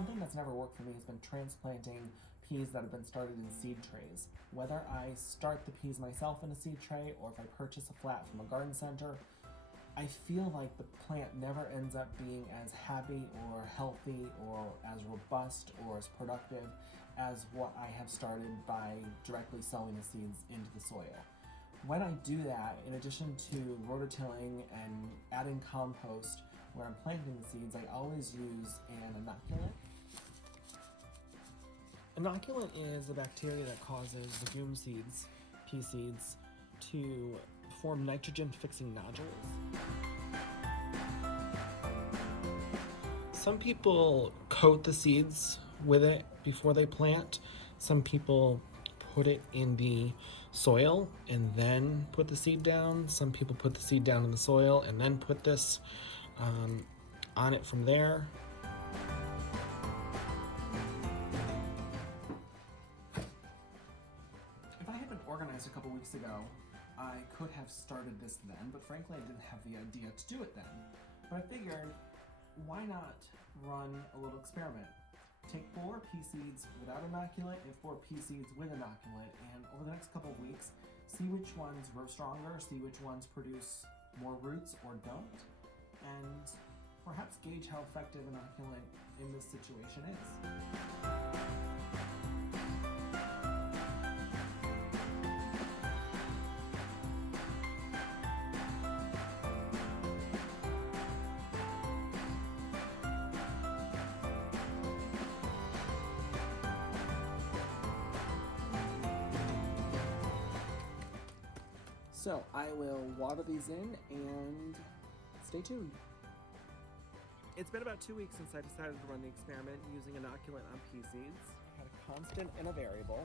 Something that's never worked for me has been transplanting peas that have been started in seed trays. Whether I start the peas myself in a seed tray or if I purchase a flat from a garden center, I feel like the plant never ends up being as happy or healthy or as robust or as productive as what I have started by directly sowing the seeds into the soil. When I do that, in addition to rototilling and adding compost where I'm planting the seeds, I always use an inoculant. Inoculant is a bacteria that causes legume seeds, pea seeds, to form nitrogen-fixing nodules. Some people coat the seeds with it before they plant. Some people put it in the soil and then put the seed down. Some people put the seed down in the soil and then put this on it from there. If I had been organized a couple weeks ago, I could have started this then, but frankly I didn't have the idea to do it then. But I figured, why not run a little experiment? Take 4 pea seeds without inoculant and 4 pea seeds with inoculant, and over the next couple of weeks, see which ones grow stronger, see which ones produce more roots or don't, and perhaps gauge how effective inoculant in this situation is. So I will water these in and stay tuned. It's been about 2 weeks since I decided to run the experiment using inoculant on pea seeds. I had a constant and a variable.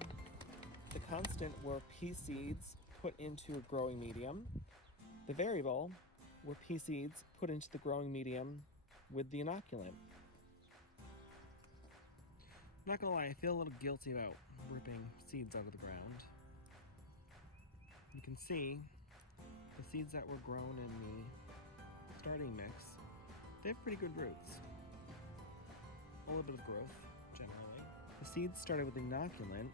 The constant were pea seeds put into a growing medium. The variable were pea seeds put into the growing medium with the inoculant. I'm not gonna lie, I feel a little guilty about ripping seeds out of the ground. You can see the seeds that were grown in the starting mix, they have pretty good roots. A little bit of growth, generally. The seeds started with inoculant.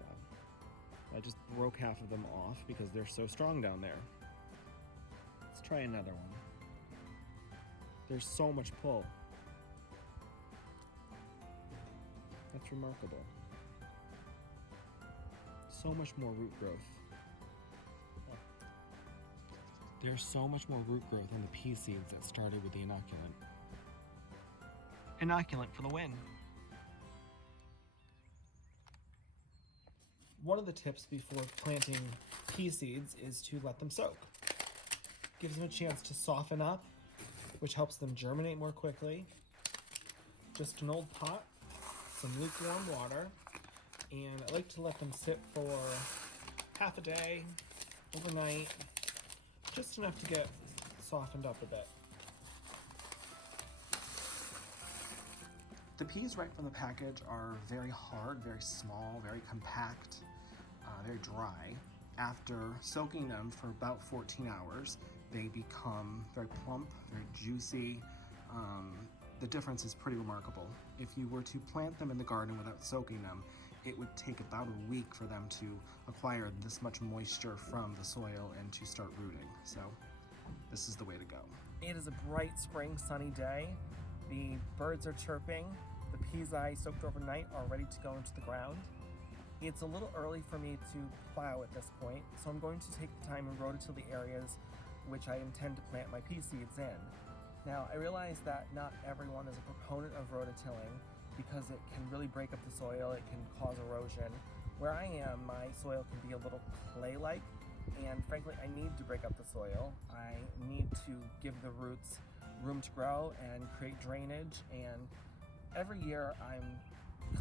Wow. I just broke half of them off because they're so strong down there. Let's try another one. There's so much pull. That's remarkable. So much more root growth. There's so much more root growth in the pea seeds that started with the inoculant. Inoculant for the win. One of the tips before planting pea seeds is to let them soak. Gives them a chance to soften up, which helps them germinate more quickly. Just an old pot, some lukewarm water, and I like to let them sit for half a day, overnight, just enough to get softened up a bit. The peas right from the package are very hard, very small, very compact, very dry. After soaking them for about 14 hours, they become very plump, very juicy. The difference is pretty remarkable. If you were to plant them in the garden without soaking them, it would take about a week for them to acquire this much moisture from the soil and to start rooting. So this is the way to go. It is a bright spring sunny day. The birds are chirping. The peas I soaked overnight are ready to go into the ground. It's a little early for me to plow at this point, so I'm going to take the time and rototill the areas which I intend to plant my pea seeds in. Now, I realize that not everyone is a proponent of rototilling because it can really break up the soil, it can cause erosion. Where I am, my soil can be a little clay-like, and frankly, I need to break up the soil. I need to give the roots room to grow and create drainage, and every year I'm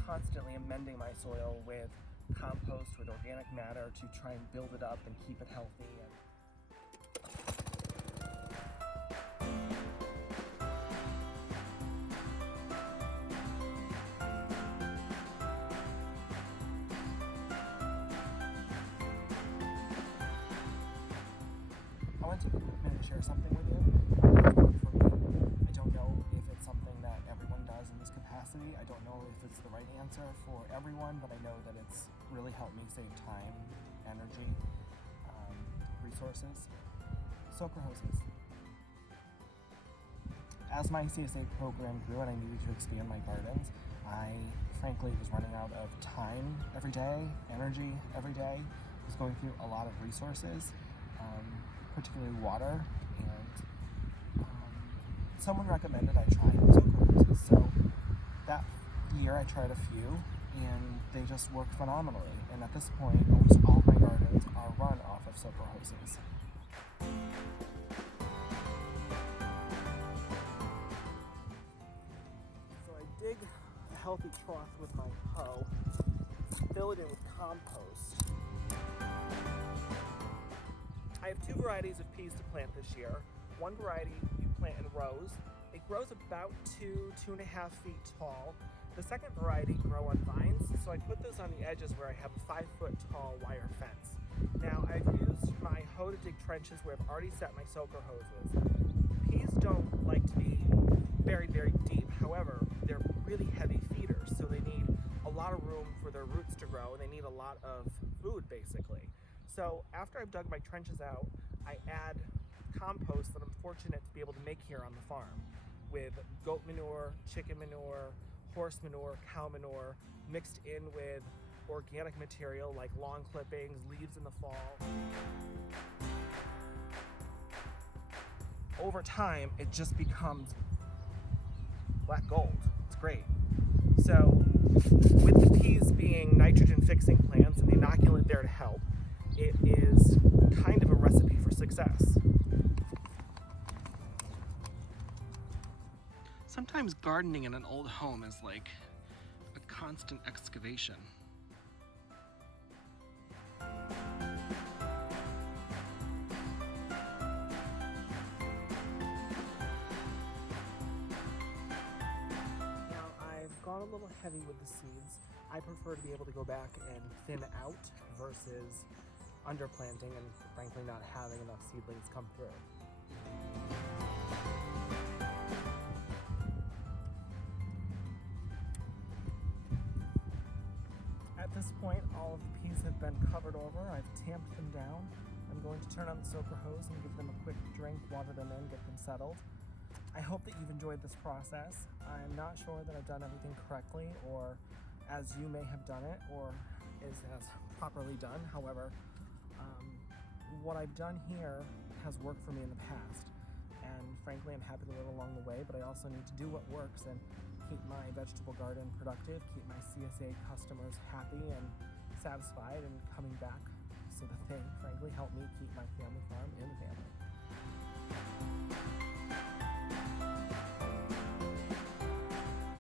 constantly amending my soil with compost, with organic matter to try and build it up and keep it healthy. I want to take a quick minute to share something with you. It's worked for me. I don't know if it's something that right answer for everyone, but I know that it's really helped me save time, energy, resources. Soaker hoses. As my CSA program grew and I needed to expand my gardens, I frankly was running out of time every day, energy every day. I was going through a lot of resources, particularly water, and someone recommended I try soaker hoses. So that year I tried a few and they just work phenomenally. And at this point, almost all my gardens are run off of soaker hoses. So I dig a healthy trough with my hoe, fill it in with compost. I have 2 varieties of peas to plant this year. One variety you plant in rows. It grows about 2.5 feet tall. The second variety grow on vines, so I put those on the edges where I have a 5-foot tall wire fence. Now I've used my hoe to dig trenches where I've already set my soaker hoses. Peas don't like to be very, very deep. However, they're really heavy feeders, so they need a lot of room for their roots to grow, and they need a lot of food basically. So after I've dug my trenches out, I add compost that I'm fortunate to be able to make here on the farm with goat manure, chicken manure, horse manure, cow manure, mixed in with organic material like lawn clippings, leaves in the fall. Over time, it just becomes black gold. It's great. So with the peas being nitrogen fixing plants and the inoculant there to help, it is kind of a recipe for success. Sometimes gardening in an old home is like a constant excavation. Now I've gone a little heavy with the seeds. I prefer to be able to go back and thin out versus underplanting and frankly not having enough seedlings come through. At this point, all of the peas have been covered over. I've tamped them down. I'm going to turn on the soaker hose and give them a quick drink, water them in, get them settled. I hope that you've enjoyed this process. I'm not sure that I've done everything correctly or as you may have done it or is as properly done. However, what I've done here has worked for me in the past. And frankly, I'm happy to live along the way, but I also need to do what works and keep my vegetable garden productive, keep my CSA customers happy and satisfied and coming back so that they frankly help me keep my family